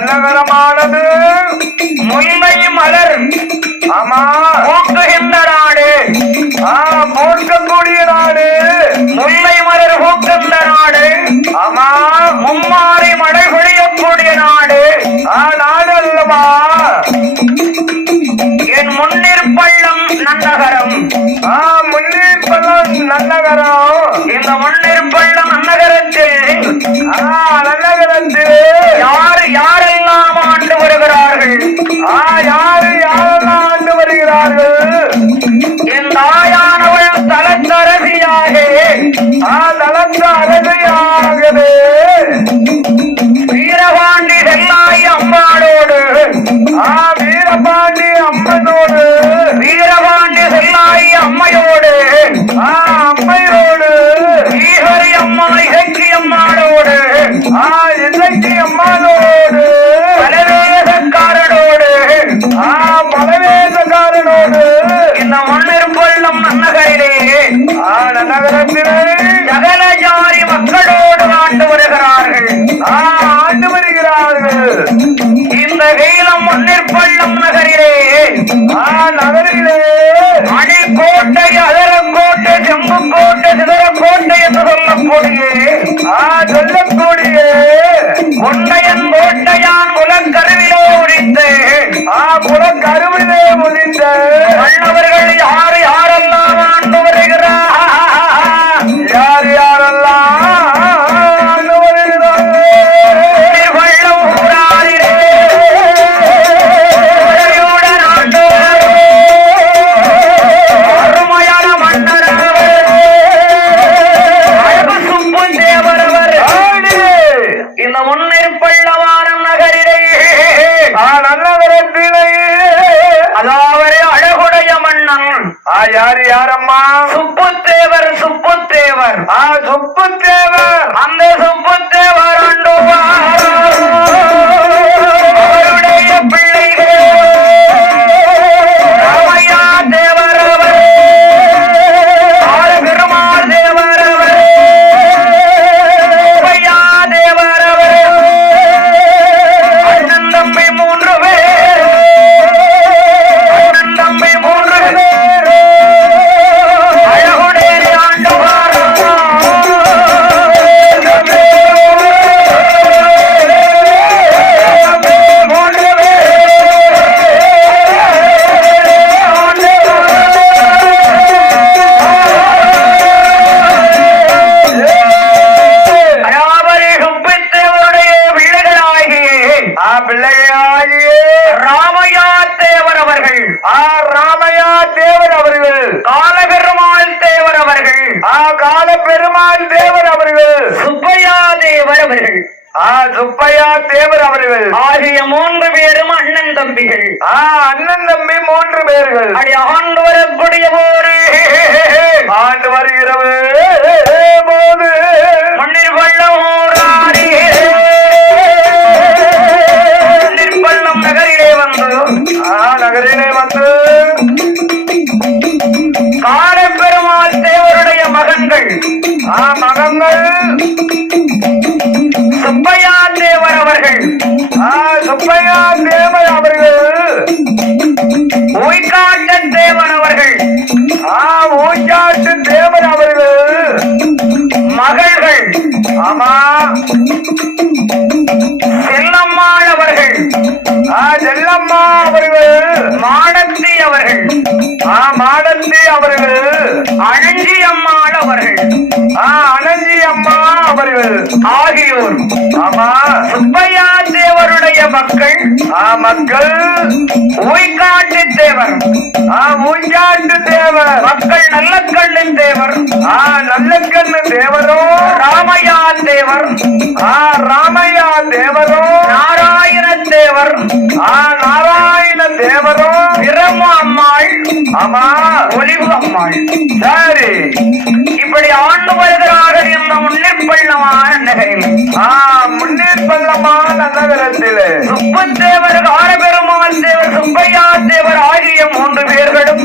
நல்லகரமானது முல்லை மலர் ஆமா பூக்குகின்ற நாடு போர்க்கக்கூடிய நாடு முல்லை மலர் பூக்கின்ற நாடு ஆமா மும்மாறி மழை பொழியக்கூடிய நாடு நாடு அல்லவா என் முன்னிற்பள்ளம் நன்னகரம் முன்னீர்பள்ளம் நல்லகரம் இந்த முன்னிற்பள்ளம் நன்னகரத்தில் நல்லகரத்தில் யாரெல்லாம் ஆண்டு வருகிறார்கள் யாரெல்லாம் ஆண்டு வருகிறார்கள் என் தாயானவள் தலத்தரசியாக தலத்த அரசியாகவே வீரபாண்டி செல்லாய் அம்பாளோடு வீரபாண்டி அம்மனோடு வீரபாண்டி செல்லாய் அம்மையோடு அம்மையோடு ஈஸ்வரி அம்மா இசைச்சி அம்மாளோடு இசைச்சி அம்மானோடு பலவேசக்காரனோடு பலவேசக்காரனோடு இந்த மண்ணிற்பள்ளம் நன்னகரிலே நகரத்திலே சகல ஜாதி மக்களோடு ஆண்டு வருகிறார்கள் ஆண்டு வருகிறார்கள் இந்த கைலம் மண்ணிற்பள்ளம் நகரிலே நகரிலே மணிக்கோட்டை அதரக்கோட்டை செம்புக்கோட்டை சிதறக்கோட்டை என்று சொல்லக்கூடிய சொல்லக்கூடிய கொண்டையன் கோட்டையான் குலக்கருவிலோ உரித்து குலக்கருவிலே முடிந்த மன்னவர்கள் யாரெல்லாம் ஆண்டு வருகிறார் யாரெல்லாம் ஆண்டு வருகிறார்கள் வெள்ளம் ஊராரிலே உதவியுடன் ஆண்டு அருமையான மன்னரவர் அழகு சுப்பு தேவரவர் இந்த முன்னிற்பள்ளவானம் நகரிலே நல்லவரத்திலே அதாவது அழகுடைய மன்னன் யாரம்மா சுப்புத்தேவர் சுப்புத்தேவர் சுப்புத்தேவர் அந்த சுப்புத்தேவர் ஆண்டுவார் அவருடைய பிள்ளைகள் ராமையா தேவர் அவர் பெருமாள் தேவர் அவர் ஐயா தேவர் அவர் அண்ணன் தம்பி 3 பேர் அண்ணன் தம்பி 3 பேர் அழகுடைய ஆண்டுவார் பிள்ளையாகிய ராமையா தேவர் அவர்கள் ராமையா தேவர் அவர்கள் காலபெருமாள் தேவர் அவர்கள் கால பெருமாள் தேவர் அவர்கள் சுப்பையா தேவர் அவர்கள் சுப்பையா தேவர் அவர்கள் ஆகிய 3 பேரும் அண்ணன் தம்பிகள் அண்ணன் தம்பி 3 பேர்கள் அப்படி ஆண்டு வரக்கூடிய போது ஆண்டு வருகிறவு போது மண்ணில் பள்ளம் பள்ளம் நகரிலே வந்து நகரிலே வந்து காலப்பெருமாள் தேவருடைய மகன்கள் மகன்கள் சுப்பையா தேவர் அவர்கள் சுப்பையா தேவர் அவர்கள் உய்காட்ட தேவன் அவர்கள் ஊஞ்சாட்டு தேவர் அவர்கள் மகள்கள் ஆமா செல்லம்மாள் அவர்கள் செல்லம்மா அவர்கள் மாடத்தி அவர்கள் மாடத்தி அவர்கள் அணஞ்சி அம்மாள் அவர்கள் அனஞ்சி அம்மா அவர்கள் ஆகியோர் ஆமா சுப்பையா தேவருடைய மக்கள் மக்கள் உய்காட்டு தேவர் ஊஞ்சாட்டு தேவர் மக்கள் நல்ல கண்ணன் தேவர் நல்ல கண்ணு தேவரோ ராமையா தேவர் ராமையா தேவரோ நாராயண தேவர் நாராயண தேவரோ பிரம்ம அம்மாள் ஆமா ஒலிவு அம்மாள் சரி இப்படி ஆண்டு வருகிறார்கள் இந்த முன்னிற்பள்ளமான நகரில் முன்னேற்பள்ளமான நகரத்தில் சுப்பத்தேவர் காரபெருமாள் தேவர் சுப்பையா தேவர் ஆகிய 3 பேர்களும்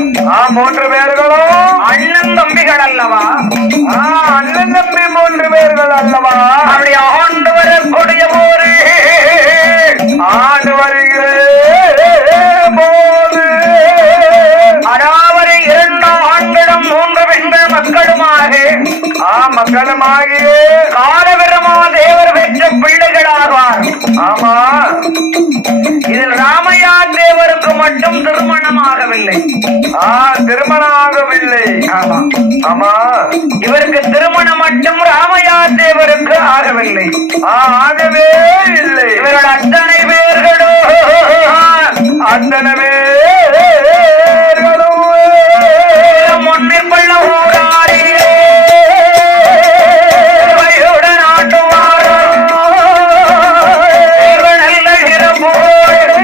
3 பேர்களும் அண்ணன் தம்பிகள் அல்லவா அண்ணன் தம்பி 3 பேர்கள் அல்லவா அப்படி ஆண்டு வரக்கூடிய போது இன்னும் திருமணமாகவில்லை. திருமணம் ஆகவில்லை. ஆமா ஆமா, இவருக்கு திருமணம் மட்டும் ராமையா தேவருக்கு ஆகவில்லை. ஆகவே இல்லை. இவர்கள் அத்தனை பேர்களோ அத்தனை பேர்களும் முன்னில் கொள்ள ஊராடியே வயோடன் ஆட்டுவாரோ நல்ல சிறப்போடு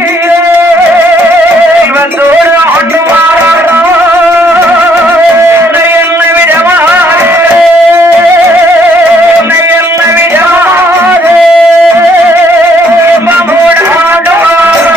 இவத்தோடு ஆட்டுவாரோ என்ன விதமாக என்ன விதமாக இன்பமோடு ஆட்டுவாரோ.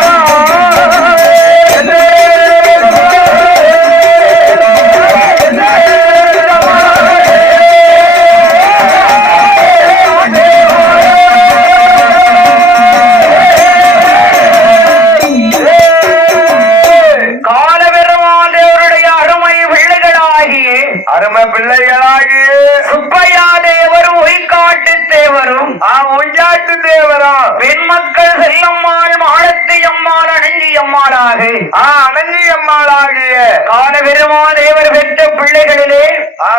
காலபெருமாள் தேவருடைய அருமை பிள்ளைகளாகிய அருமை பிள்ளைகளாகிய சுப்பையா தேவரும் உய்காட்டு தேவரும் உய்யாட்டு தேவரம் பெண்மக்கள் செல்லம்மாள் மாடத்தி அம்மாள் அணஞ்சி அம்மாளாக அனஞ்சி அம்மாளாகிய காலபெருமாள் தேவர் பெற்ற பிள்ளைகளிலே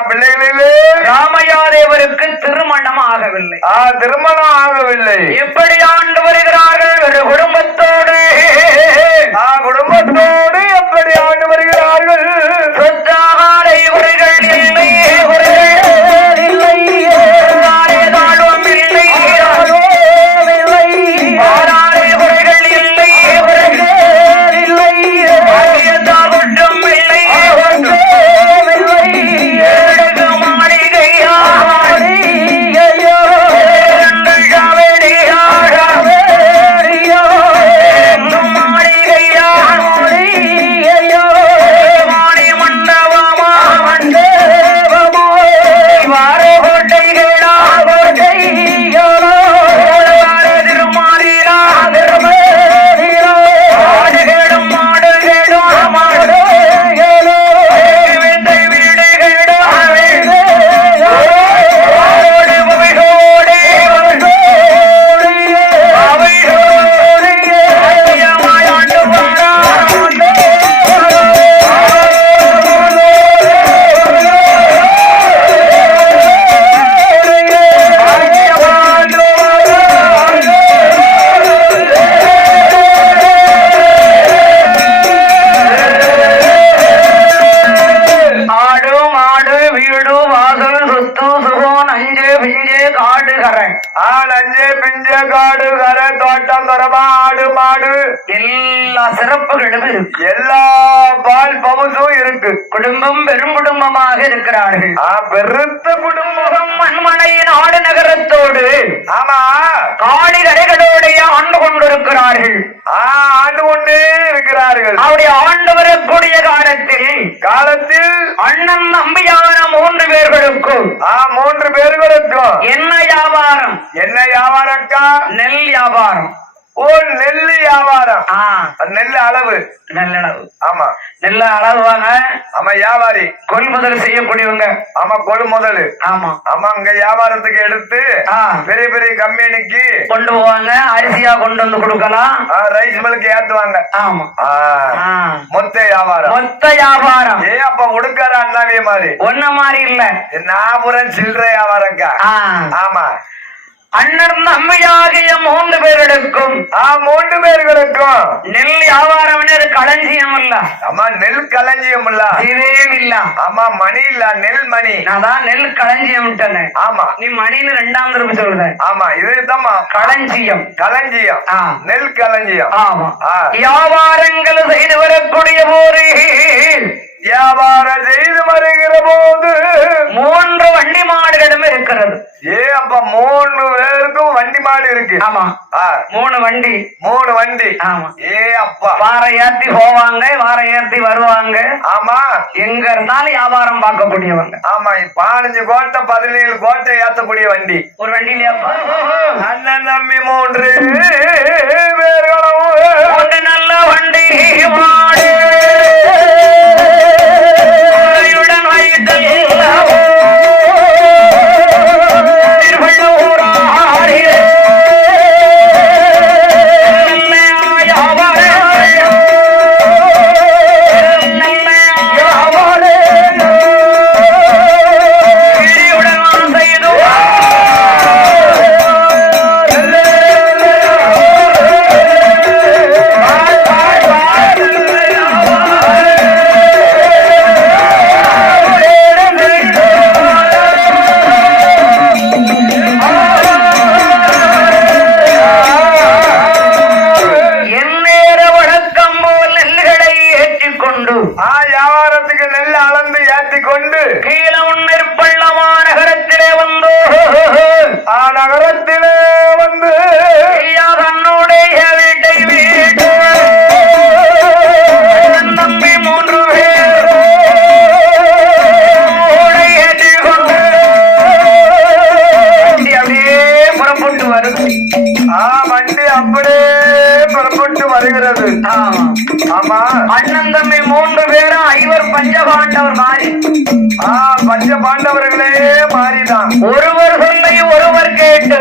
பிள்ளைகளிலே ராமையா தேவருக்கு திருமணம் ஆகவில்லை. திருமணம் ஆகவில்லை. எப்படி ஆண்டு வருகிறார்கள் ஒரு குடும்பத்தோடு குடும்பத்தோடு எப்படி ஆண்டு வருகிறார்கள். சொத்தாலை உரைகள் இல்லை தாழ்வம் இல்லை பாராளை உரைகள் இல்லை குற்றம் இல்லை மாளிகையா நஞ்சு பிஞ்ச காடு கரை தோட்டம் தரமா ஆடு மாடு எல்லா சிறப்புகளும் இருக்கு. எல்லா பால் பமுசும் இருக்கு. குடும்பம் பெரும் குடும்பமாக இருக்கிறார்கள். பெருத்த குடும்பம் மண்மனை நாடு நகரத்தோடு ஆமா காடி கடைகளோடைய ஆண்டு கொண்டிருக்கிறார்கள். ஆண்டு கொண்டே இருக்கிறார்கள். அவருடைய ஆண்டு வரக்கூடிய காலத்தில் அண்ணன் நம்பியான 3 பேர்களுக்கும் 3 பேர்களுக்கும் என்ன வியாபாரம்? என்ன வியாபாரம்க்கா? நெல் வியாபாரம். நெல் வியாபாரம். நெல் அளவு நல்லளவு. ஆமா நெல்ல அளவுவாங்க. ஆமா வியாபாரி கொள்முதல் செய்யக்கூடியவங்க. ஆமா கொள்முதல். ஆமா ஆமா இங்க வியாபாரத்துக்கு எடுத்து பெரிய பெரிய கம்பெனிக்கு கொண்டு போவாங்க. அரிசியா கொண்டு வந்து கொடுக்கலாம். ரைஸ் மில்க்கு ஏத்துவாங்க. ஆமா மொத்த வியாபாரம். மொத்த வியாபாரம். அப்ப உடுக்கார அண்ணாவிய மாதிரி ஒன்ன மாதிரி இல்ல. நாபுரம் சில்லறை வியாபாரம்க்கா. ஆமா அண்ணன் நம்பியாகிய 3 பேர்களுக்கும் 3 பேர்களுக்கும் நெல் வியாபாரம் களஞ்சியம் இல்ல. ஆமா நெல் களஞ்சியம் இல்ல. இதே இல்ல. ஆமா மணி இல்ல நெல் மணி. நான் தான் நெல் களஞ்சியம். ஆமா நீ மணின்னு 2ஆம் தடவை சொல்ற. ஆமா இதுதான் களஞ்சியம். களஞ்சியம் நெல் களஞ்சியம். ஆமா வியாபாரங்கள் செய்து வரக்கூடிய போது வியாபாரம் செய்து வருகிற போது 3 வண்டி மாடுகளும் இருக்கிறது. அப்ப 3 பேருக்கும் வண்டி மாடு இருக்கு. ஆமா 3 வண்டி. 3 வண்டி. ஆமா அப்பா வார ஏத்தி போவாங்க, வார ஏத்தி வருவாங்க. ஆமா எங்க இருந்தாலும் வியாபாரம் பார்க்கக்கூடியவங்க. ஆமா 15 கோட்டை 17 கோட்டை ஏத்தக்கூடிய வண்டி ஒரு வண்டியிலேப்பா. அண்ணன் நம்பி 3 பேர்களும் நல்ல வண்டி மாடு வருகிறது. ஆமா ஆமா, அண்ணன் தம்பி 3 பேரும் ஐவர் பஞ்சபாண்டவர் மாறி பஞ்ச பாண்டவர்களே மாறிதான். ஒருவர் சொல்லை ஒருவர் கேட்டு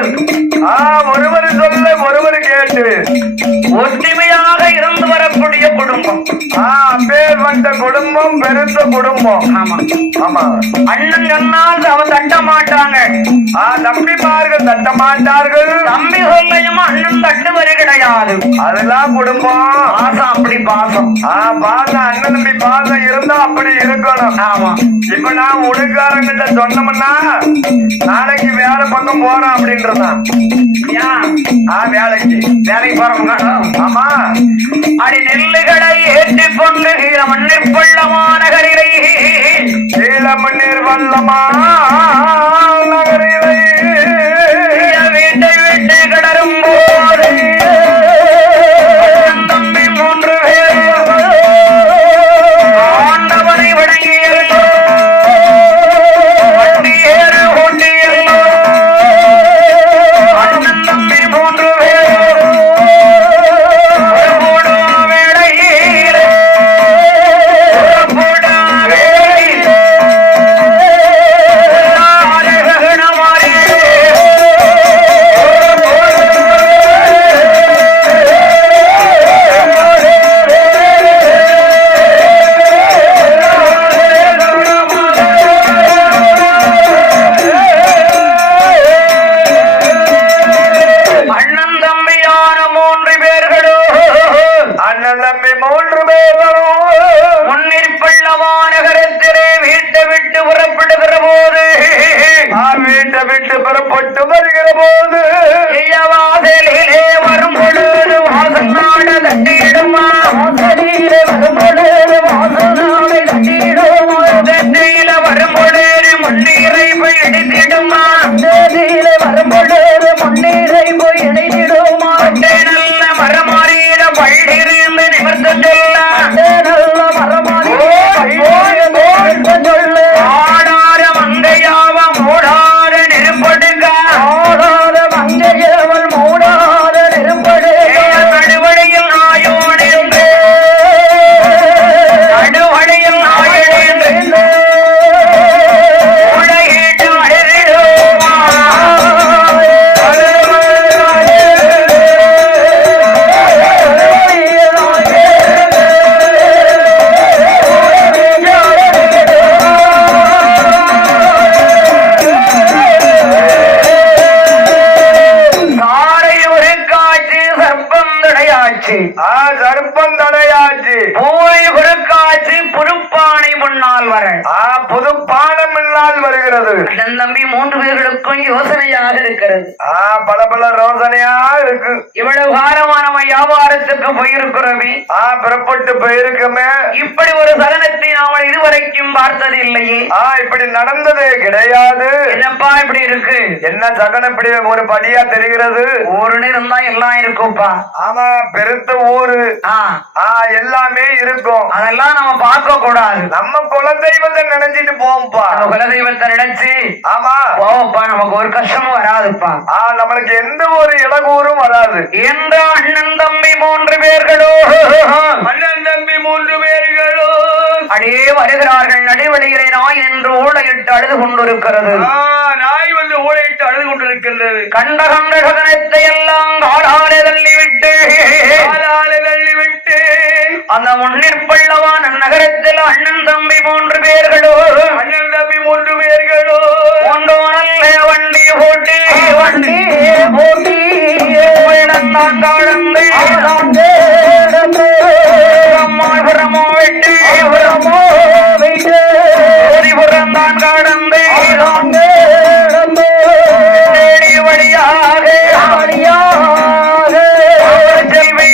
ஒருவர் சொல்ல ஒருவர் கேட்டு ஒற்றுமையாக இருந்து வரக்கூடிய குடும்பம். அப்பேர் வந்த குடும்பம் பெருத்த குடும்பம். ஆமா ஆமா, அண்ணன் சொன்னால் அவன் தட்ட மாட்டாங்க, தம்பிமார்கள் தட்ட மாட்டார்கள். தம்பி சொல்லையும் அண்ணன் தட்டுவது கிடையாது. அதெல்லாம் குடும்பம் பாசம் அப்படி பாசம். பாசம் அண்ணன் தம்பி பாசம் இருந்தா அப்படி இருக்கணும். ஆமா, இப்ப நான் உடுக்காரங்கிட்ட சொன்னோம்னா நாளைக்கு வேற பக்கம் போறோம் அப்படின்றதான். வேலைக்கு வேலைக்கு போறவங்க ஆமா, அடி நெல்லுகளை ஏற்றி கொண்டு மண்ணிற் பள்ளமான கரிலை மண்ணீர் வல்லமா நகரிலை வீட்டை விட்டு கிடரும் போது தம்பி 3 பேர் ஆண்டவனை வணங்கியல்லோ வண்டி ஏறு ஓட்டியல்லோ. அண்ணன் தம்பி 3 பேர் போடும் வேளையிலே போடும் வேளையிலே விட்டு புறப்பட்டு வருகிற போது வாசலிலே வரும் பொழுது வாசல் நாட தட்டிடுமா, வாசலிலே வரும் பொழுது வாசல் நாட தட்டிடுமா, தட்டியில வரும் பொழுது முன்னீரை போய் இணைத்திடுமா, தட்டியில வரும் பொழுது முன்னீரை போய் இணைத்திடுமா. நல்ல மரமாறியிட பள்ளியிருந்து நிமிர்ந்து சொல்ல, நல்ல மரமாறியிட சொல்ல ஆடார மங்கையாவ மூடாத நெருப்படுக்க, ஆடாத மங்கையவள் மூடாத நெருப்படுக்க நடுவழியில் நாயோடு என்று நடுவழியில் நாயோடு என்று உலகிட்டு அழிடுமா. சர்ப்பந்தடையாச்சு பூவை பொறுக்காட்சி பொறுப்பானை முன்னால் வர புதுப்பானம் இல்லால் வருகிறது. அண்ணன் தம்பி 3 பேர்களுக்கும் யோசனையாக இருக்கிறது. பல பல ரோசனையா இருக்கு. இவ்வளவு காலமா நம்ம வியாபாரத்துக்கு போயிருக்கிறோமே, புறப்பட்டு போயிருக்குமே, இப்படி ஒரு சகனத்தை நாம இதுவரைக்கும் பார்த்தது இல்லையே. இப்படி நடந்தது கிடையாது. என்னப்பா இப்படி இருக்கு, என்ன சகனம் இப்படி ஒரு படியா தெரிகிறது. ஊருன்னு இருந்தா எல்லாம் இருக்கும்பா. ஆமா, பெருத்த ஊரு எல்லாமே இருக்கும். அதெல்லாம் நம்ம பார்க்க கூடாது. நம்ம குலதெய்வத்தை நினைச்சிட்டு போவோம்ப்பா. குலதெய்வத்தை நினைச்சு ஆமா போவோம்ப்பா, நமக்கு ஒரு கஷ்டமும் வராதுப்பா. நம்மளுக்கு எந்த ஒரு இலகூரும் வராது. என்ற அண்ணன் தம்பி 3 பேர்களோ, அண்ணன் தம்பி 3 பேர்களோ அடியே வருகிறார்கள். நடுவழியிலே நாய் என்று ஊழையிட்டு அழுது கொண்டிருக்கிறது. நாய் வந்து ஊழையிட்டு அழுது கொண்டிருக்கின்றது. கண்ட கண்ட சகனத்தை எல்லாம் காலாலே தள்ளிவிட்டு அந்த முன்னிற்பள்ளவான நகரத்தில் அண்ணன் தம்பி 3 பேர்களோ, அண்ணன் தம்பி 3 பேர்களோ கொண்டோனல்ல வண்டி போட்டி வண்டி போட்டி கடந்து அம்மாபுரமோ வெட்டி புறமோ வைத்து புறந்தான் கடந்து தேடி வழியாக செல்வி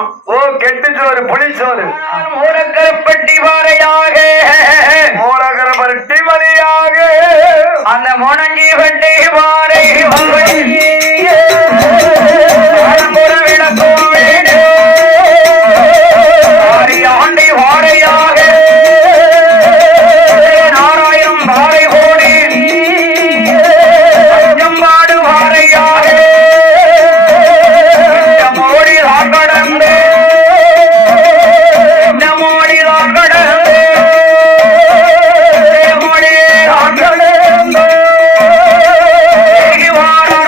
போடணும். ஓ கெட்டுச்சோறு புளிச்சோறு மூலக்கருப்பட்டி வாரையாக மூலகரபருட்டி வழியாக அந்த முனஞ்சி வண்டி வாரை விளக்கும் வீடு ஆண்டி வாரையாக நாராயிரம் வாரை கோடி பஞ்சம்பாடு வாரையாக மோடி தான் கடந்து மோடி தான் கடந்து மோடி தான் கடந்து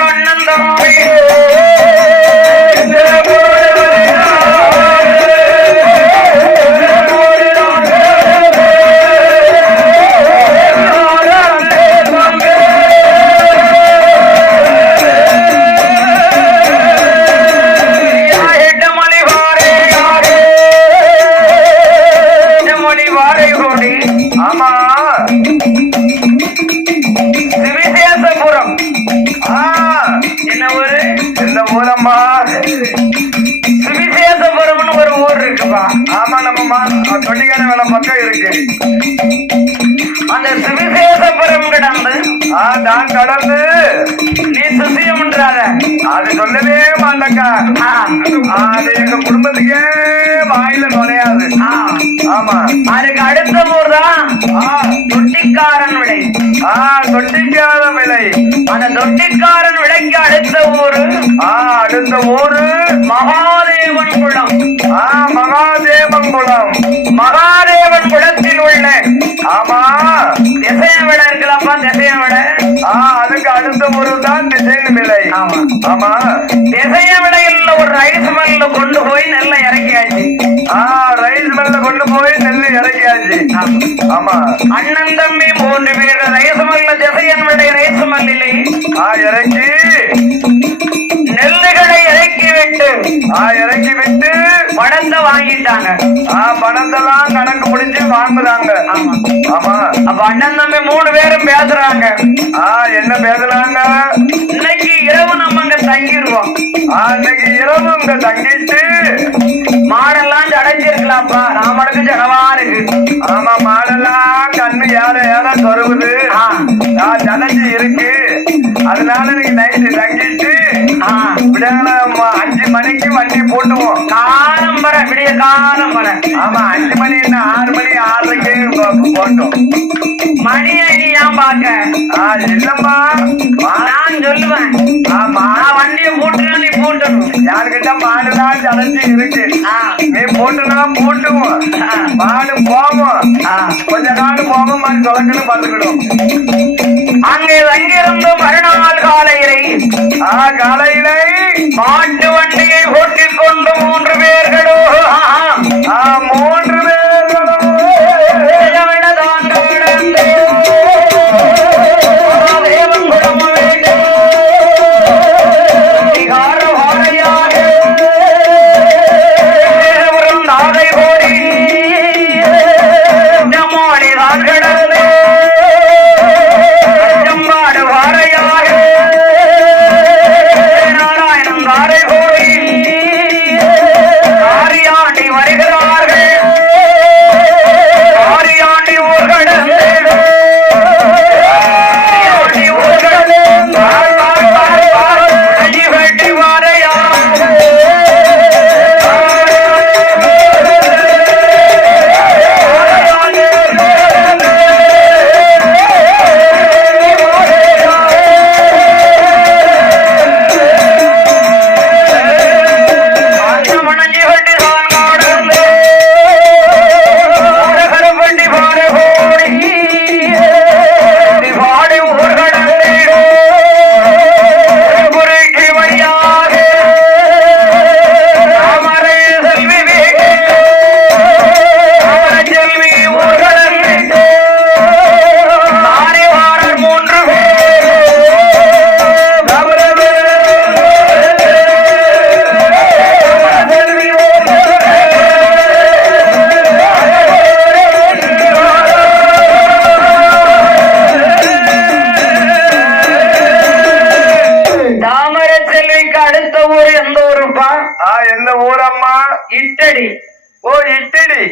அண்ணன் தம்பி ஆமா சிவிசேஷபுரம் என்ன ஊரு இந்த ஊரம்மா சிவிசேஷபுரம்னு ஒரு ஊர் இருக்குப்பா. ஆமா நம்ம தொண்டிக்கான வேலை பக்கம் இருக்கு அந்த சிவிசேஷபுரம் கிடந்து நான் கடந்து நீ சுசியம்ன்றாத அது சொல்லவே மாட்டக்கா அது எங்க குடும்பத்துக்கே வாயில நுழையாது ஆமா அதுக்கு அடுத்த ஊர் தான் தொட்டிக்காரன் விடை. தொட்டிக்கார விலை அந்த தொட்டிக்காரன் விடைக்கு அடுத்த ஊரு அடுத்த ஊரு மகாதேவன் குளம். மகாதேவன் குளம் மகாதேவன் குளத்தில் உள்ள ஆமா திசைய விட இருக்கலாம்ப்பா. திசைய விட அதுக்கு அடுத்த ஊரு தான் திசையின் விலை ஆமா ஆமா திசைய விடையில் ஒரு ரைஸ் மில்ல கொண்டு போய் நெல்லை இறக்கியாச்சு. ரைஸ் மில்ல கொண்டு போய் நெல் இறக்கியாச்சு ஆமா அண்ணன் தம்பி 3 பேர் ரைஸ் மில்ல திசையன் விடை ரைஸ் மில்லிலே இறக்கி நெல்லுகளை இறக்கி விட்டு பணத்தை வாங்கிட்டாங்க. பணத்தெல்லாம் கணக்கு முடிச்சு வாங்குறாங்க ஆமா ஆமா அப்ப அண்ணன் தம்பி 3 பேரும் பேசுறாங்க. என்ன பேசுறாங்க? இன்னைக்கு இரவு நம்ம இங்க தங்கிடுவோம். இன்னைக்கு இரவு இங்க தங்கிட்டு மாடெல்லாம் ஜடைஞ்சிருக்கலாம்ப்பா. நாமளுக்கு ஜடவா இருக்கு. ஆமா மாடெல்லாம் கண்ணு ஏற சொருகுது ஜடைஞ்சு இருக்கு. அதனால நீங்க நைட்டு தங்கிட்டு 5 மணிக்கு வண்டி போட்டுவோம். காலம்பரை விடிய காலம்பரை. ஆமா 5 மணி என்ன 6 மணி 6:30 போட்டோம். மணியை நீ ஏன் பாக்க? இல்லம்மா நான் சொல்லுவேன். ஆமா வண்டியை போட்டுனா நீ போட்டணும். யாருக்கிட்ட மாடுலாம் ஜடைஞ்சு இருக்கு நீ போட்டுனா போட்டுவோம். மாடு போவோம் கொஞ்ச நாள் போவோம் மாதிரி தொடக்கணும் பார்த்துக்கிடும். அங்கே தங்கியிருந்து மறுநாள் காலையிலே காலையிலே மாட்டு வண்டியை ஓட்டிக் கொண்டு 3 பேர்களோ 3 பேர்களோ விடதான் கடந்து தேவன் குடும்ப வேண்டும் அதிகார வாழையாக நாகை கோடி ஜமாடிதான் கடந்து ஜம்பாடு வாழையாக நாராயணம் தாரை கோடி இட்டடி. ஓ இட்டடி.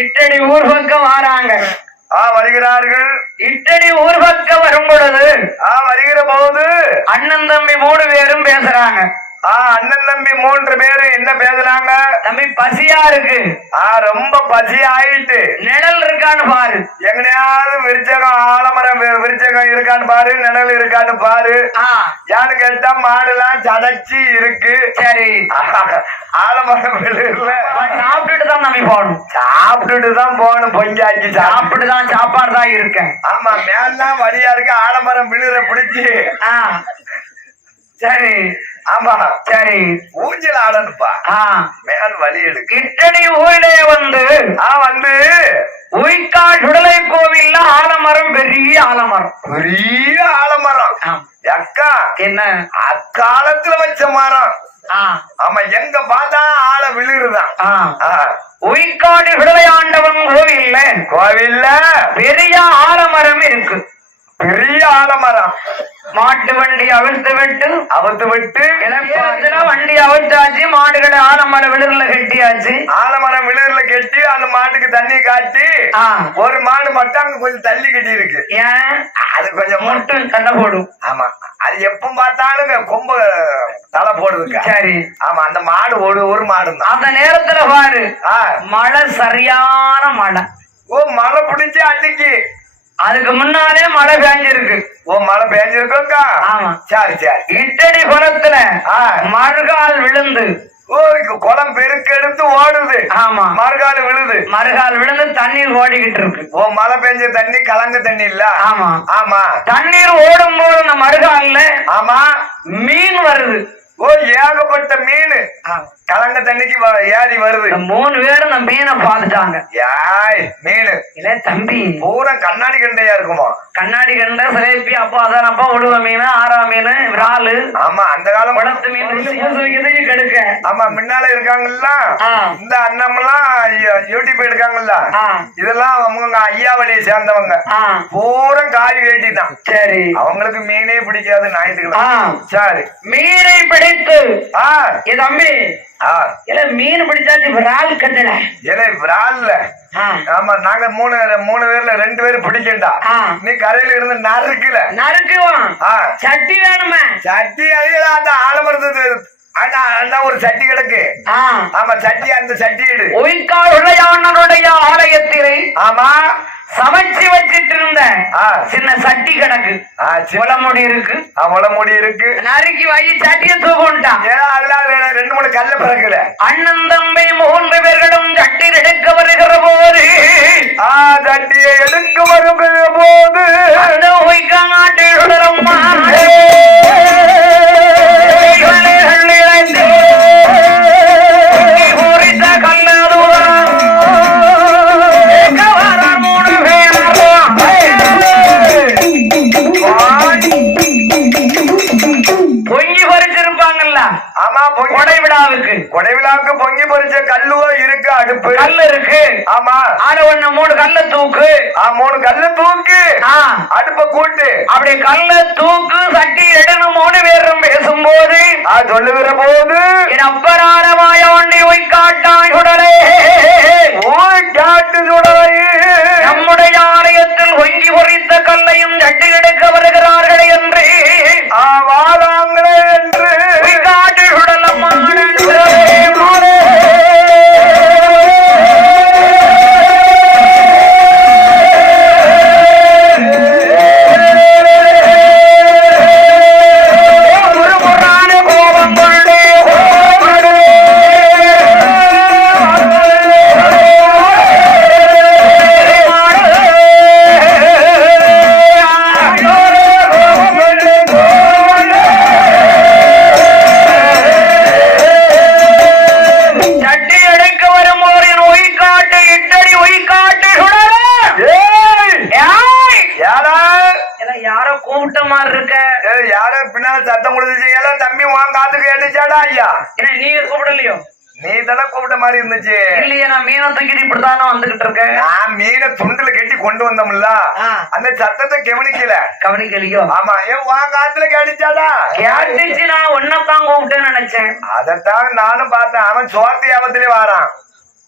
இட்டடி ஊர் பக்கம் வராங்க. வருகிறார்கள். இட்டடி ஊர் பக்கம் வரும் பொழுது வருகிற போது அண்ணன் தம்பி 3 பேரும் பேசுறாங்க. அண்ணன் தம்பி 3 பேரு என்ன பேசுறாங்க? தம்பி பசியா இருக்கு. ரொம்ப பசி ஆயிட்டு. நிழல் இருக்கான்னு பாரு. எங்கனையாவது விருச்சகம் ஆலமரம் விருச்சகம் இருக்கான்னு பாரு, நிழல் இருக்கான்னு பாரு. யான்னு கேட்டா மாடுலாம் சதைச்சி இருக்கு. சரி ஆலமரம் விழுல சாப்பிட்டுட்டு தான் நம்பி போகணும். சாப்பிட்டுட்டு தான் போகணும். பொஞ்சாக்கி சாப்பிட்டு தான் சாப்பாடு தான் இருக்கேன். ஆமா மேலாம் வழியா இருக்கு. ஆலமரம் விழுற பிடிச்சி. சரி ஆமா சரி ஊஞ்சல் ஆடணுப்பா. மேல் வழி எடுக்கு. இட்டடி ஊரிலே வந்து வந்து உய்கா சுடலை கோவில்ல ஆலமரம், பெரிய ஆலமரம். பெரிய ஆலமரம். அக்கா என்ன அக்காலத்துல வச்ச மரம். ஆமா எங்க பார்த்தா ஆள விழுறுதான். உய்காடு சுடலை ஆண்டவன் கோவில்ல பெரிய ஆலமரம் இருக்கு. பெரிய ஆலமரம். மாட்டு வண்டி அவிழ்த்து விட்டு வண்டி அவிழ்த்தாச்சு. மாடுகளை ஆலமரம் விழுதுல கட்டியாச்சு. ஆலமரம் விழுதுல கட்டி அந்த மாட்டுக்கு தண்ணி காட்டி ஒரு மாடு மட்டும் அங்க கொஞ்சம் தள்ளி கட்டி இருக்கு. ஏன் அது கொஞ்சம் மட்டும் சண்டை போடும். ஆமா அது எப்ப பார்த்தாலும் கொம்பு தலை போடுதுங்க. சரி ஆமா அந்த மாடு ஒரு மாடு. அந்த நேரத்துல பாரு மழை, சரியான மழை. மழை பிடிச்சி அன்னைக்கு அதுக்கு முன்னாலே மழை பெஞ்சிருக்கு. மழை பெஞ்சிருக்கா? ஆமா சரி சரி. இட்டடி குளத்துல மறுகால் விழுந்து குளம் பெருக்கெடுத்து ஓடுது. ஆமா மறுகால் விழுந்து தண்ணீர் ஓடிக்கிட்டு இருக்கு. மழை பெஞ்ச தண்ணி கலங்க தண்ணி இல்ல. ஆமா ஆமா தண்ணீர் ஓடும் போது அந்த மறுகால்ல ஆமா மீன் வருது. ஏகப்பட்ட மீன் கலங்க தண்ணிக்கு ஏறி வருது. 3 பேரும் அந்த மீனை பாத்துட்டாங்க. மீன் இல்ல தம்பி பூரா கண்ணாடி கண்டையா இருக்குமா? கண்ணாடி கண்டை, சிலேபி, அப்பா அதான் உழுவ மீன், ஆறா மீன், விராலு. ஆமா அந்த காலம் குளத்து மீன் கெடுக்க. ஆமா முன்னால இருக்காங்கல்ல இந்த அண்ணம்லாம் யூடியூப் எடுக்காங்கல்ல, இதெல்லாம் அவங்க ஐயா வழியை சேர்ந்தவங்க. பூரா காய் வேட்டி தான். சரி அவங்களுக்கு மீனே பிடிக்காது ஞாயிற்றுக்கிழமை. சரி மீனை பிடித்து தம்பி மீன் பிடிச்சாச்சு. விரால் கட்டல விரால்ல. ஆமா நாங்க 3 பேர்ல 2 பேரும் பிடிக்கண்டா. நீ கரையில இருந்து நறுக்குவோம். சட்டி வேணுமே. சட்டி அந்த ஆலமரத்து அண்ணா ஒரு சட்டி கிடக்கு. ஆமா சட்டி அந்த சட்டி எடு. உய்காடுடைய ஆலயத்திலே ஆமா சமைச்சு வச்சிட்டு இருந்த சின்ன சட்டி கிடக்கு. முளமுடி இருக்கு. நறுக்கி வாங்கி சட்டிய தூக்கிட்டான். அதுல 2-3 கல்ல பிறக்கல. அண்ணன் தம்பி 3 பேர்களும் சட்டி எடுக்க வருகிற போது சட்டியை எடுக்க வருகிற போது அந்த உய்கா நாட்டில் பொங்கி பறிச்சிருப்பாங்கல்ல. ஆமா கொடைவிழாவுக்கு பொங்கி பறிச்ச கல்லுவோ இருக்கு. அடுப்பு கல்லு இருக்கு. ஆமா ஆனா 3 கல்ல தூக்கு. 3 கல்ல தூக்கு. அடுப்ப கூட்டு. அப்படி கல்ல தூக்கு சட்டி எடுன்னு 3 பேரும் பேசும்போது சொல்லுகிற போது அப்பராரமாய ஒண்டி உய்காட்டாய் சுடரே நம்முடைய ஆலயத்தில் பொங்கி பொறித்த கல்லையும் சட்டி எடுக்க வருகிறார்கள் என்று வாழாங்களே என்று காட்டு சுடலமான கோபம் கொண்டே நீ தானே கூப்பிட்ட மாதிரி இருந்துச்சு. இல்லையே, நான் மீனை தூக்கிட்டு இப்படித்தானே வந்துகிட்டு இருக்கேன். நான் மீனை துண்டுல கட்டி கொண்டு வந்தோம்ல, அந்த சத்தத்தை கவனிக்கலையோ? ஆமா, ஏன் உன் காத்துல கேட்டுச்சாடா? கேட்டுச்சு, நான் ஒன்னதான் கூப்பிட்டேன்னு நினைச்சேன். அதைத்தான் நானும் பார்த்தேன். அவன் சோர்த்தி ஆபத்திலே வாரான்.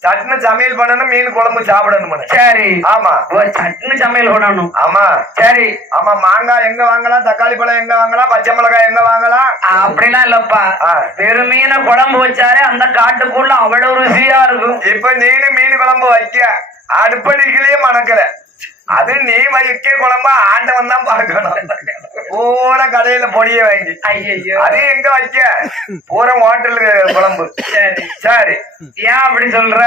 சட்னு சமையல் பண்ணணும், மீன் குழம்பு சாப்பிடணும். சரி. ஆமா, சட்னு சமையல் பண்ணணும். ஆமா, சரி. ஆமா, மாங்காய் எங்க வாங்கலாம், தக்காளி பழம் எங்க வாங்கலாம், பச்சை மிளகாய் எங்க வாங்கலாம்? அப்படிலாம் இல்லப்பா, வெறும் மீனை குழம்பு வச்சாலே அந்த காட்டுக்குள்ள அவ்வளவு ருசியா இருக்கும். இப்ப நீனு மீன் குழம்பு வைக்க அடுப்படிக்கலையே மணக்கல. அது நீ வைக்க குழம்பு ஆண்டவன் தான் பார்க்கணும். பூரா கடையில பொடிய வாங்கி அது எங்க வைக்க பூரா ஹோட்டலுக்கு குழம்பு. சரி, ஏன் அப்படி சொல்ற?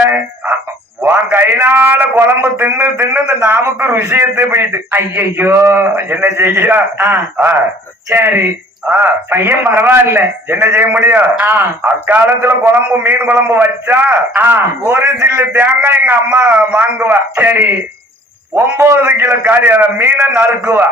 உன் கைனால குழம்பு தின்னு தின்னு இந்த நாமுக்கு ருசியத்தை போயிட்டு. ஐயோ, என்ன செய்ய? சரி, பையன் பரவாயில்ல, என்ன செய்ய முடியும்? அக்காலத்துல குழம்பு மீன் குழம்பு வச்சா ஒரு சில்லு தேங்காய் எங்க அம்மா வாங்குவா. சரி, 9 கிலோ காரி மீனை நறுக்குவா.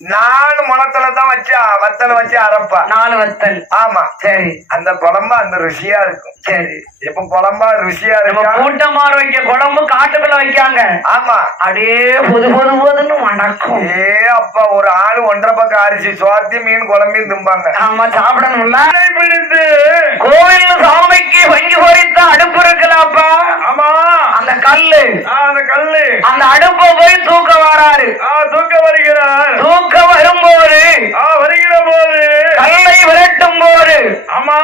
4 முளத்துல வச்சு வத்தல வச்சு அரைப்பா. 4 வத்தல். ஆமா, சரி. அந்த குழம்பு அந்த ருசியா இருக்கும். சரி, இப்ப குழம்பா ருசியா இருக்கும். கூட்டமாறு வைக்க குழம்பு காட்டுக்குள்ள வைக்காங்க. ஆமா, அப்படியே பொது பொது பொதுன்னு வணக்கம். அப்பா, ஒரு ஆளு 1.5 பக்கம் அரிசி சோர்த்தி மீன் குழம்பையும் திம்பாங்க. ஆமா, சாப்பிடணும்ல. பிடித்து கோவில் சாமிக்கு வங்கி பொறித்த அடுப்பு இருக்கலாப்பா. ஆமா, அந்த கல்லு அந்த அடுப்பை போய் தூக்க வராரு. தூக்க வருகிறார். தூக்க வரும்போது வருகிற போது கல்லை விரட்டும் போது ஆமா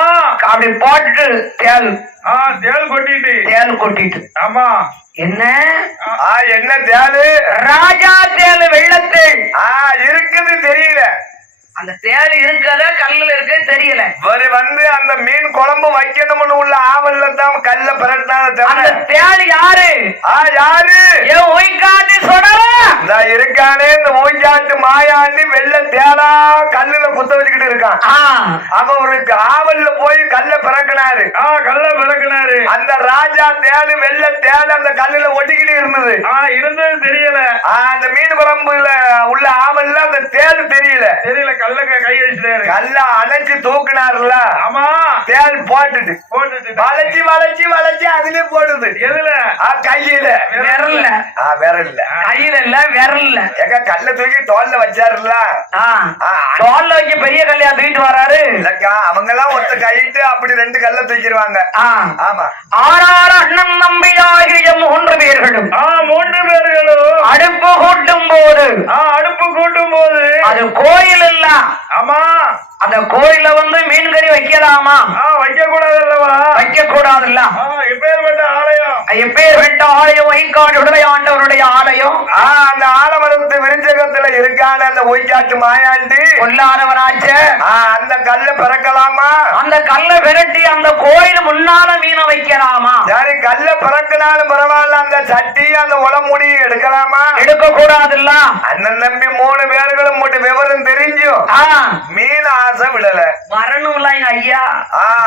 அப்படி போட்டு தேல் கொட்டிட்டு. ஆமா, என்ன தேலு? ராஜா தேலு, வெள்ளத்தேள் இருக்குது தெரியல. அந்த தேல் இருக்கத கல்லுல இருக்கு தெரியல. வந்து அந்த மீன் குழம்பு வைக்கணும்னு உள்ள ஆவல்ல தான் கல்ல பிரட்டினாத. அந்த தேல் யாரு? யாரு? ஏன் ஒய்காட்டு சொன்னா இருக்கானே இந்த ஒய்காட்டு மாயாண்டி வெள்ள தேலா கல்லுல குத்த வச்சுக்கிட்டு இருக்கான். அவன் ஒரு ஆவல்ல போய் கல்ல பிறக்கினாரு. அந்த ராஜா தேலு வெள்ள தேலு அந்த கல்லுல ஒட்டிக்கிட்டு இருந்தது தெரியல. அந்த மீன் குழம்புல உள்ள ஆவல்ல அந்த தேலு தெரியல. கை வச்சுட்டாரு. கல்ல அணைச்சு தூக்குனாருல. ஆமா, தேல் போட்டுட்டு வளைச்சு வளைச்சு வளைச்சு அதுலயே போடுது. எதுல? கையில. விரல்ல. விரல்ல. கையில இல்ல, விரல்ல. எங்க கல்ல தூக்கி தோல்ல வச்சாருல. தோல்ல வைக்க பெரிய கல்லையா தூக்கிட்டு வராரு. இல்லக்கா, அவங்க எல்லாம் ஒத்த கைட்டு அப்படி 2 கல்ல தூக்கிடுவாங்க. ஆமா, 6 அண்ணன் தம்பி ஆகிய 3 பேர்களும் 3 பேர்களும் அடுப்பு கூட்டும் போது அது கோயில் இல்ல. ஆமா, அந்த கோயில வந்து மீன் கறி வைக்கலாமா? வைக்க கூடாது அல்லவா? வைக்க கூடாதுல்ல. எப்பேற்பட்ட ஆலயம்? ஒய்காட்டு உடலையாண்டவருடைய ஆலயம். அந்த ஆலமரத்து விருஞ்சகத்துல இருக்கான அந்த ஒய்காட்டு மாயாண்டி கொல்லாதவனாச்ச. அந்த கல்ல பிறக்கலாமா? அந்த கல்ல விரட்டி அந்த கோயில் முன்னால மீனை வைக்கலாமா? சரி, கல்ல பிறக்கினாலும் பரவாயில்ல, அந்த சட்டி அந்த உளமுடி எடுக்கலாமா? எடுக்க கூடாதுல்ல. அண்ணன் தம்பி 3 பேர்களும் மட்டும் விவரம் தெரிஞ்சும் மீன் ஆசை விடல. வரணும்ல ஐயா.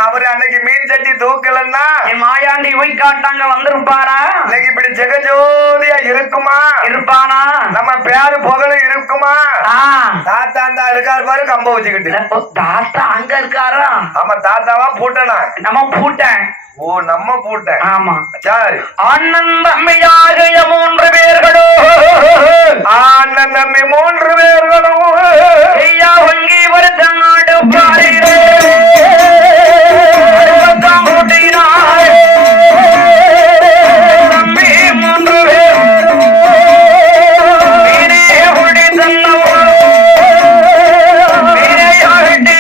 அவரு அன்னைக்கு மீன் சட்டி தூக்கலன்னா மாயாண்டி போய் காட்டாங்க வந்திருப்பாரா? இன்னைக்கு இப்படி ஜெகஜோதியா இருக்குமா? இருப்பானா? நம்ம பேரு புகழ இருக்குமா? தாத்தா அந்த இருக்காரு பாரு, கம்ப வச்சுக்கிட்டு. தாத்தா அங்க இருக்காரா? ஆமா, தாத்தாவா பூட்டனா? நம்ம பூட்டன். ஓ, நம்ம பூட்டன். ஆமா, சரி. அண்ணன் தம்பியாகிய 3 பேர்களும் அண்ணன் தம்பி 3 பேர்களும் ஐயா வங்கி வருத்த நாடு பாரிரே கூட்டினார். தம்பி 3 பேர் மீனே உடி தன்னவோ மீனையாட்டி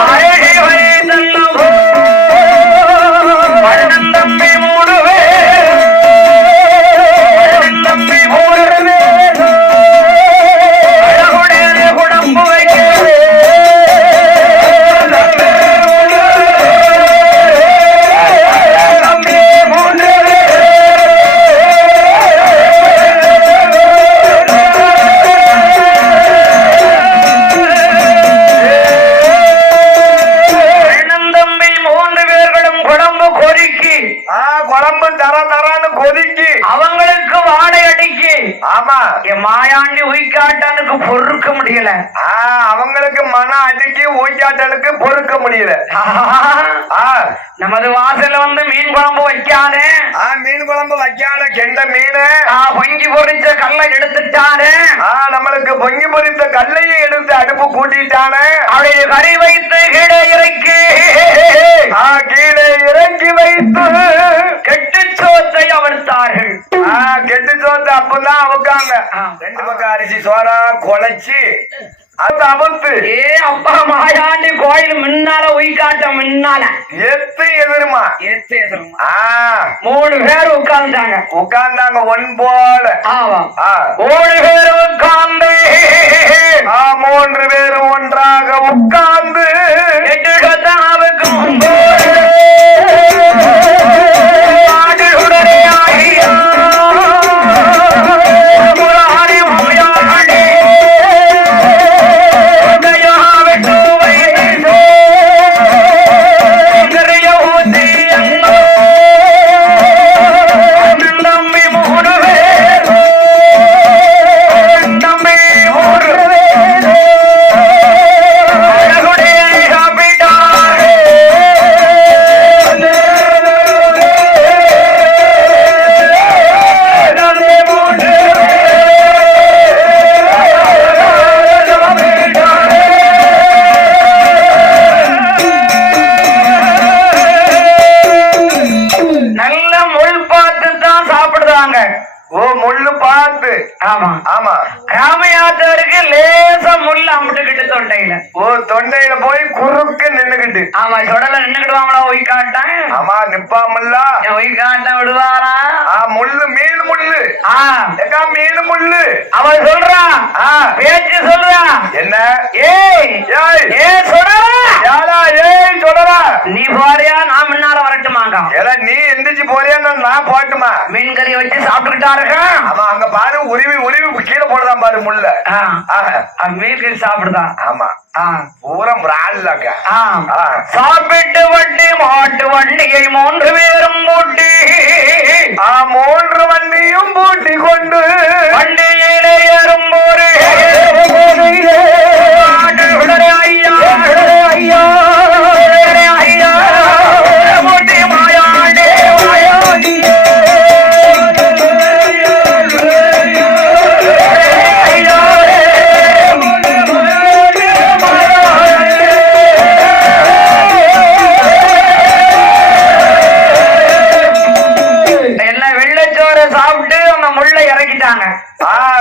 அழகி வை தன்னவோ அண்ணன் தம்பி 3 பேர் அழகுடைய என் மாயாண்டி உயிக்காட்டானுக்கு பொறுக்க முடியல. அவங்களுக்கு மன அடிக்கு ஊய்க்காட்டலுக்கு பொறுக்க முடியல. நமது வாசல்ல வந்து மீன் குழம்பு வைக்கானே. மீன் குழம்பு வைக்கான கெண்ட மீன் பொங்கி பொறிச்ச கல்லை எடுத்துட்டானே. நம்மளுக்கு பொங்கி பொறித்த கல்லையை எடுத்து அடுப்பு கூட்டிட்டானே. அவருடைய கறி வைத்து கீழே இறக்கி வைத்து கெட்டு சோத்தை அவிழ்த்தார்கள். கெட்டு சோத்தை அப்பதான் அவுக்காங்க. 2 பக்கம் அரிசி சோறா குழைச்சி அவுத்து. அப்பா மாயாண்டி கோயில் முன்னால உயிக்காட்ட முன்னால எத்து எதிருமா 3 பேர் உட்கார்ந்தாங்க ஒன் போல. 3 பேர் உட்கார்ந்து 3 பேர் ஒன்றாக உட்கார்ந்து முள்ளு பார்த்து. ஆமா ராமையாத்தவருக்கு லேசா முள்ள அம்பிட்டுக்கிட்டு தொண்டையில. தொண்டையில போய் குறுக்கு நின்னுகிட்டு. சொடல நின்னுக்கிடுவாங்களா ஒய்காட்டன்? நிப்பாமல்ல ஒய்காட்டன் விடுவாரா? முள்ளு மீன் முள்ளு. மீன் முள்ளு. அவன் சொல்றான் பேச்சு சொல்றான். என்ன? சொல்றா நீ போறியா நான் முன்னால வரட்டுமாங்க? நீ எந்திரிச்சு போறியா நான் போட்டுமா? மீன் கறி வச்சு சாப்பிட்டுக்கிட்டா இருக்கான். அங்க பாரு உருவி கீழே போடுதான் பாரு முள்ள. மீன் கறி சாப்பிடுதான். ஆமா பூரம் சாப்பிட்டு வண்டி மாட்டு வண்டியை 3 பேரும் பூட்டி 3 வண்டியும் பூட்டி கொண்டு வண்டியிலே ஏறும்போது ஐயா ஐயா ஐயா மூட்டி மாயாண்டே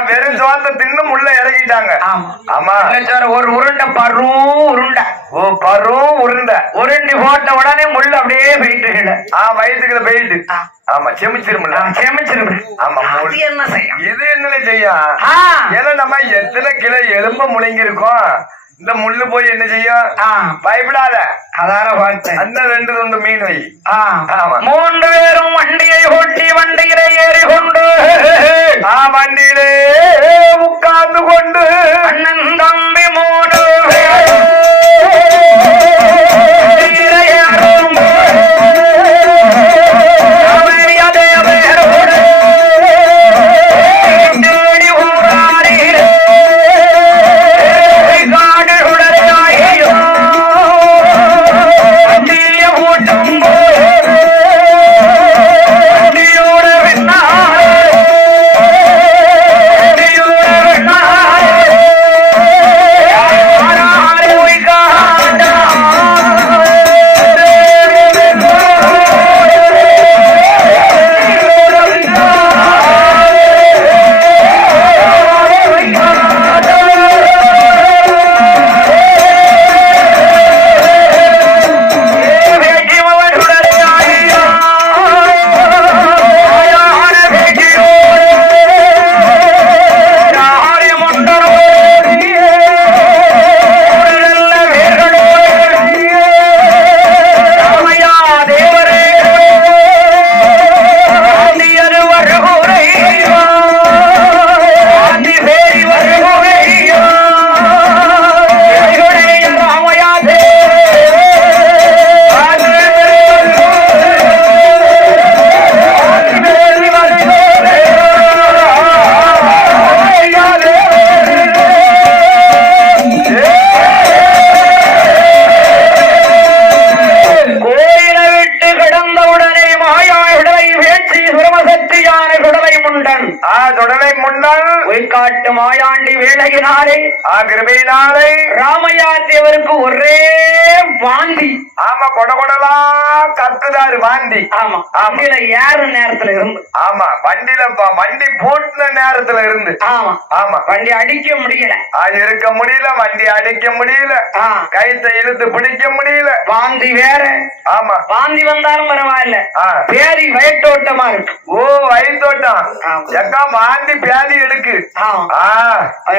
வெறும் சோத்தை தின்னு முள்ள இறக்கிட்டாங்க. ஒரு உருண்டை உருண்டை உருண்டி போட்ட உடனே முள்ள அப்படியே போயிட்டு வயிற்றுக்குள்ள போயிட்டு. ஆமா செமிச்சிருமில்ல. ஆமா என்ன செய்யும்? இது என்ன செய்யும்? ஏன்னா நம்ம எத்தனை கிலோ எலும்ப முழுங்கி இருக்கோம். இந்த முள்ளு போய் என்ன செய்யும்? பயப்படாத. அதான பார்த்தேன். அந்த 2 துண்டு மீன் வை. 3 பேரும் வண்டியை ஓட்டி வண்டியிலே ஏறி கொண்டு வண்டியிலே உட்கார்ந்து கொண்டு அண்ணன் தம்பி 3 பேரும் மாயாண்டி வேளையினாலே கிருபையினாலே ராமையா தேவருக்கு ஒரே வாந்தி. ஆமா கொடகொடலா கத்துதாரு வாந்தி. ஆமா வண்டியில ஏறு நேரத்துல இருந்து. ஆமா வண்டியில வண்டி போட்டுன நேரத்துல இருந்து. ஆமா ஆமா வண்டி அடிக்க முடியல. அது இருக்க முடியல, வண்டி அடிக்க முடியல, கைத்தை இழுத்து பிடிக்க முடியல, வாந்தி வேற. ஆமா வாந்தி வந்தாலும் பரவாயில்ல, பேதி வயிற்றோட்டமா இருக்கு. ஓ வயிற்றோட்டம் எக்கா வாந்தி பேதி எடுக்கு.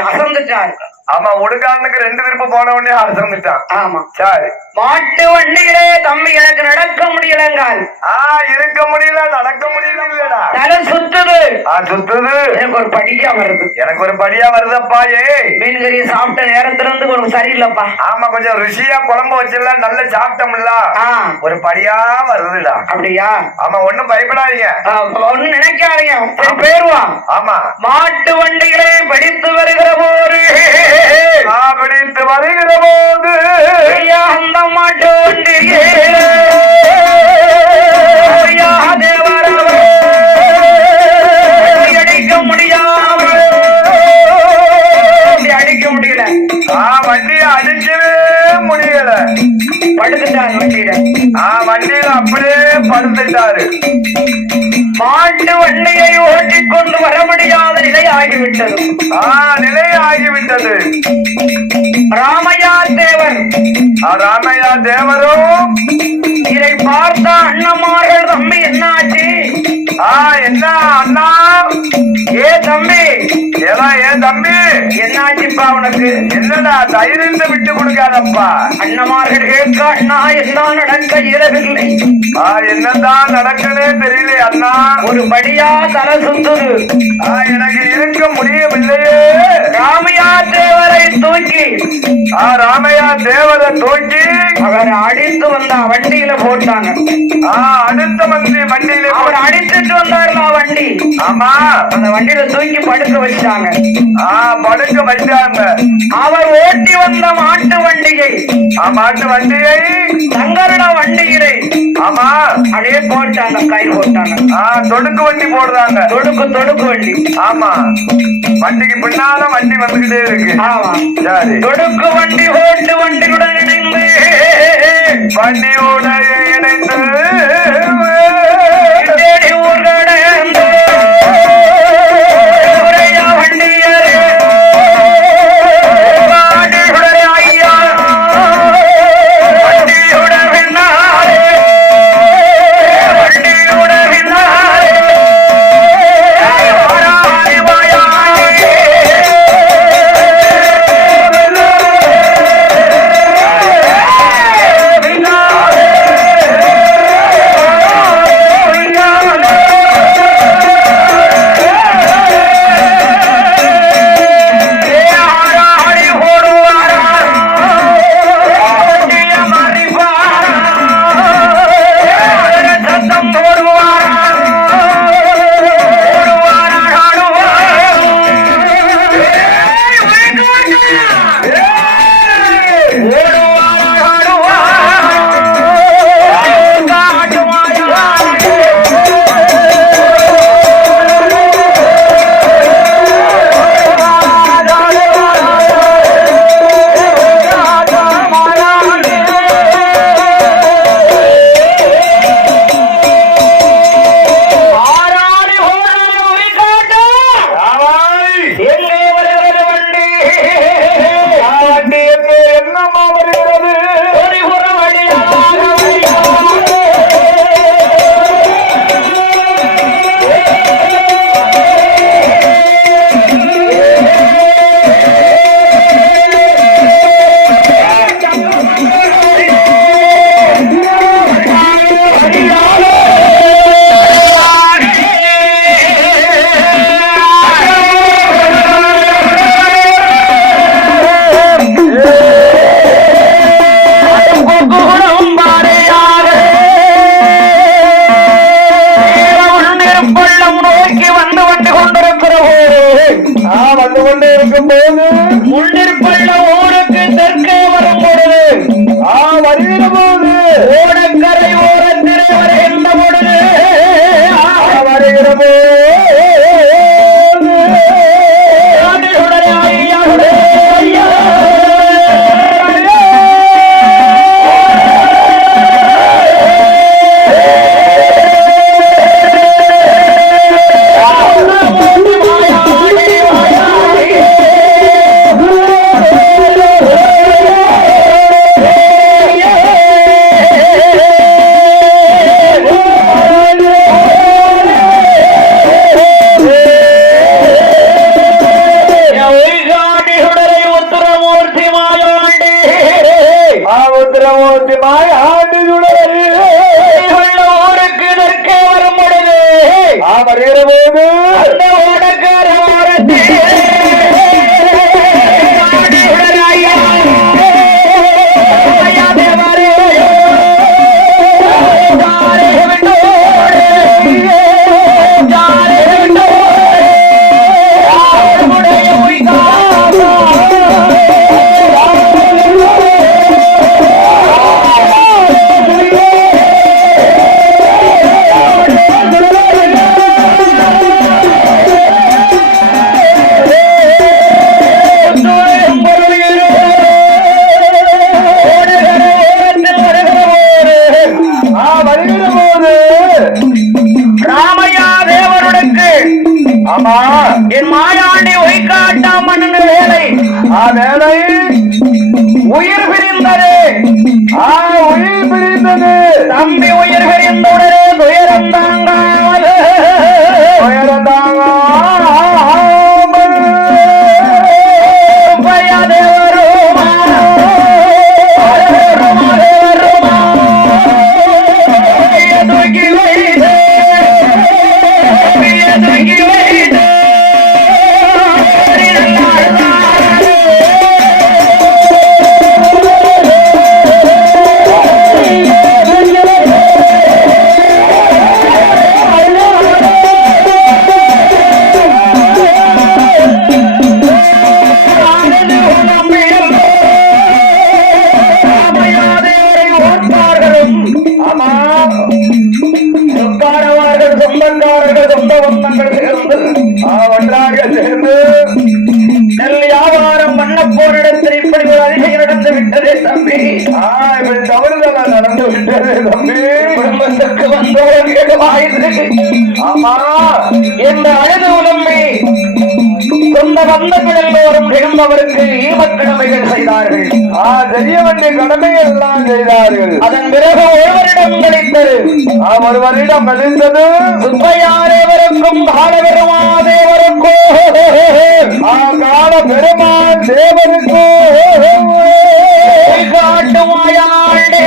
அசந்துட்டாரு. ஆமா உடுக்காரனுக்கு 2 திருப்பு போன உடனே அசந்துட்டான். ஆமா சரி மாட்டு வண்டியிலே தம்பி எனக்கு நடக்க முடியலங்கால். இருக்க முடியல, நடக்க முடியல, தலை சுத்துது. சுத்துது. எனக்கு ஒரு படியா வருது. எனக்கு ஒரு படியா வருதப்பா. மீன் கறி சாப்பிட்ட நேரத்துல இருந்து கொஞ்சம் சரியில்லப்பா. ஆமா கொஞ்சம் ருசியா குழம்பு வச்சிடலாம், நல்ல சாப்பிட்டோம்ல, ஒரு படியா வருதுடா. அப்படியா? ஆமா ஒண்ணும் பயப்படாதீங்க, ஒண்ணும் நினைக்காதீங்க, போயிருவான். ஆமா மாட்டு வண்டிகளே படித்து வருகிற போது பிடித்து வருகிற போது அந்த மாட்டு வண்டியே அடிக்க முடியாம அடிக்க முடியல. வண்டியை அடிக்கவே முடியல, படுத்துட்டாரு வண்டியில. வண்டியில அப்படியே படுத்துட்டாரு. மாட்டு வண்டியை ஓட்டிக்கொண்டு வர முடியாத நிலை ஆகிவிட்டது. நிலை ஆகிவிட்டது. ராமையா தேவர் ராமையா தேவரும் இதை பார்த்த அண்ணமார்கள், தம்பி என்னாச்சு? என்ன அண்ணா? தம்பி ஏன் தம்பி என்னாச்சுப்பா உனக்கு? என்னடா தைரியத்தை விட்டு கொடுக்காதப்பா. அண்ணமார்கள் கேட்க, அண்ணா என்ன நடக்க இயலவில்லை. என்னதான் நடக்குன்னே தெரியல அண்ணா. ஒரு படியா தலை சுத்துது. எனக்கு இருக்க முடியவில்லையே. ராமையா தேவரை தூக்கி ராமையா தேவரை தூக்கி அவர் அடித்து வந்தா வண்டியில போட்டாங்க. அடுத்த வண்டியில அவர் அடித்துட்டு வந்தாருல வண்டி. ஆமா அந்த வண்டியில தூக்கி படுக்க வச்சாங்க. படுக்க வச்சாங்க. அவர் ஓட்டி வந்த மாட்டு வண்டியை தங்கரட வண்டியிலே ஆமா அப்படியே போட்டாங்க, கை போட்டாங்க. தொடுக்கு வண்டி போடுறாங்க. தொடுக்கு வண்டி. ஆமா வண்டிக்கு பின்னால வண்டி வந்துகிட்டே இருக்கு. ஆமா சரி. தொடுக்கு வண்டி ஓட்டு வண்டியுடன் இணைந்து தேடி ஊர்கடைந்து வண்டியரே ஐயா வண்டியோட பின்னாலே வருகிற போது என் மாயாண்டி ஒய்காட்டாம் மன்னன் வேலை வேலை உயிர் பிரிந்தது உயிர் பிரிந்தது தம்பி உயிர் பிரிந்துடனே துயரம் தாங்காமல் ஒன்றாக சேர்ந்து நெல் வியாபாரம் பண்ண போரிடத்தில் இப்படி ஒரு அதிகம் நடந்து விட்டதே தம்பி. இப்படி தவறுதல் நடந்து விட்டது தம்பி. குடும்பத்துக்கு வந்தவர்களுக்கு ஆமா இந்த அழுது உடம்பை சொந்த பந்தங்கள் எல்லோரும் நிகழ்ந்தவருக்கு ஈமக்கிழமைகள் செய்தார்கள். தெரிய வேண்டிய கடமைகள் எல்லாம் செய்தார்கள். அதன் பிறகு ஒருவரிடம் கிடைத்தது. ஒருவரிடம் கிடைத்தது சுப்பையாரேவருக்கும் காலபெருமாதேவருக்கோ கால பெருமாள் தேவருக்கோ காட்டு மாயாண்டே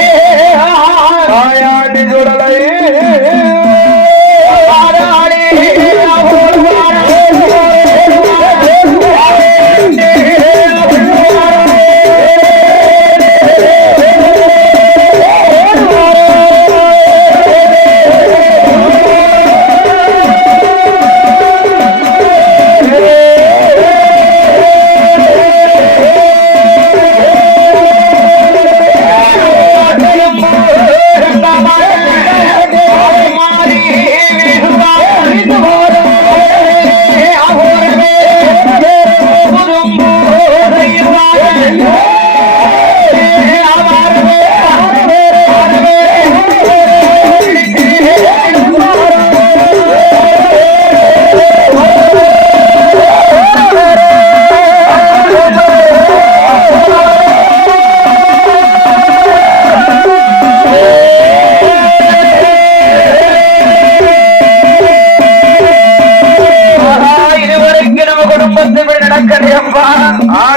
மாயாண்டி சுடலை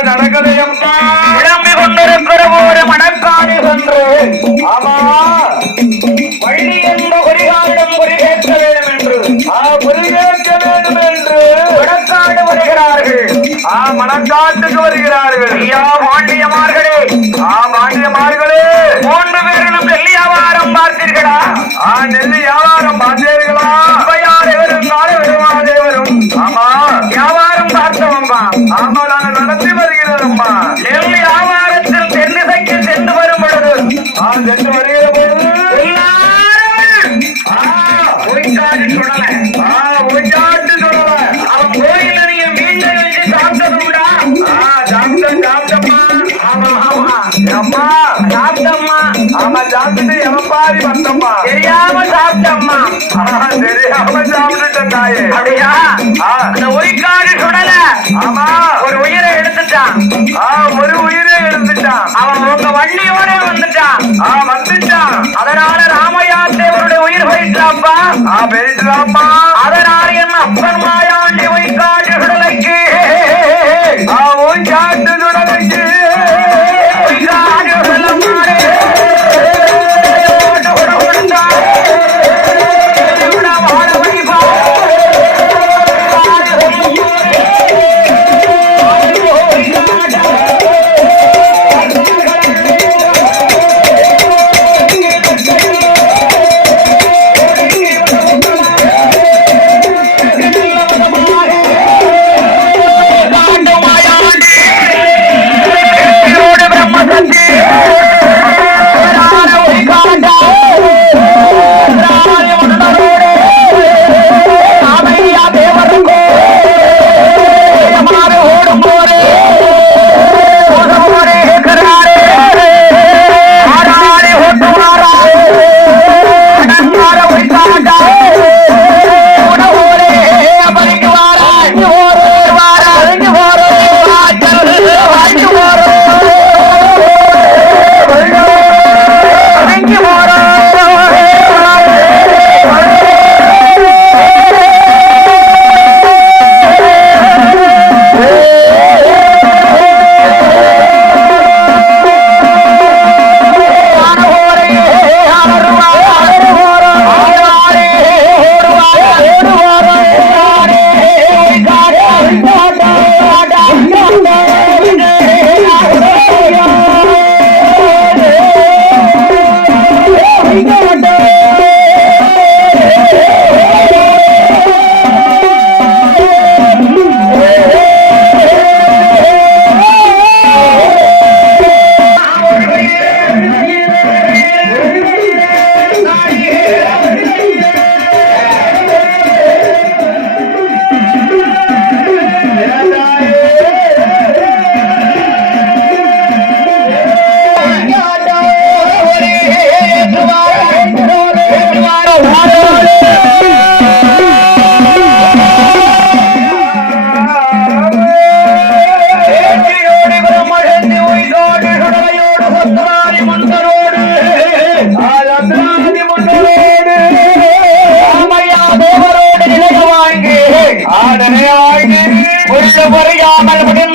நடக்கலையப்பா விளம்பி கொண்டிருக்கிற ஒரு மணக்காடு சென்று வள்ளி என்ற குறிகாரிடம் குறிகேற்க வேண்டும் என்று குறிகேற்க வேண்டும் என்று மணக்காடு வருகிறார்கள். மணக்காட்டுக்கு வருகிறார்கள். ஐயா பாண்டியமார்களே, பாண்டியமார்களே, 3 பேர்களும் நெல்லி வியாபாரம் பார்த்தீர்களா? நெல்லி வியாபாரம் பார்த்தீர்களா? சுப்பையாரேவரும் காலபெருமாதேவரும் வியாபாரம் பார்த்தவம்பா. நாங்கள் நடத்தி வருகிறோம்மா. நெல் வியாபாரத்தில் தென்னிசைக்கு சென்று வரும் பொழுது சென்று வருகிற பொழுது ஒய்காட்டு சுடலை ஒய்காட்டு சுடலை அவன் கோயில நீங்க மீண்டும் வச்சு சாப்பிட்டதுண்டா? சாப்பிட்டம்மா. அம்மா சாப்பிட்டம்மா. சாப்பிட்டு எவப்பாரி வந்தம்மா. தெரியாம சாப்பிட்டம்மா. தெரியாம சாப்பிட்டுட்டேன் தாயே. அப்படியா? அந்த ஒய்காடு சுடல ஒரு உயிரை எடுத்துட்டான். ஒரு உயிரை எடுத்துட்டான். அவன் உங்க வண்டியோட வந்துட்டான். வந்துட்டான். அதனால ராமையா தேவருடைய உயிர் போயிட்டாப்பா. போயிட்டாப்பா. அதனால என் அப்பன் மாயாண்டி ஒய்காடு சுடலைக்கு ஒய்காட்டு சுடலைக்கு ஒய்காடு சுடலமாறு வாழ வைப்பா.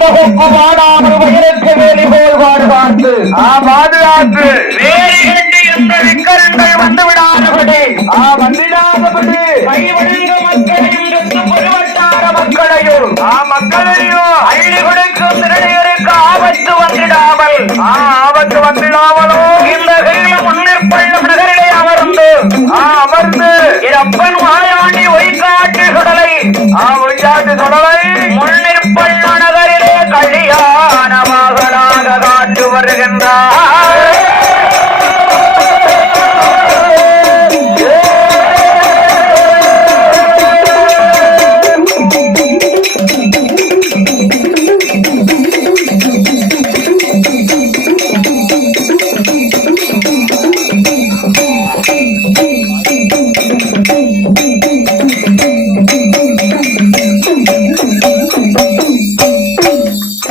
இந்த கொக்கு வாடாமல் வயிறுக்கு வேலி போல் பாடுபார்த்து பாதுகாத்து வேலி கட்டி இந்த விக்கரங்கள் வந்து விடாதபடி வந்துடாதபடி கைவிடுங்க மக்களையும் பெருவட்டார மக்களையும் மக்களையும் அள்ளி கொடுக்கும் திருநீருக்கு ஆபத்து வந்துடாமல் ஆபத்து வந்துடாமலோ இந்த கையில முன்னிற்பள்ளம் நகரிலே அமர்ந்து அப்பன் மாயாண்டி ஒய்காட்டு சுடலை ஒய்யாட்டு தொடரை முன்னிற்பள்ள நகரிலே கல்யாண மகளாக காட்டு வருகின்றார்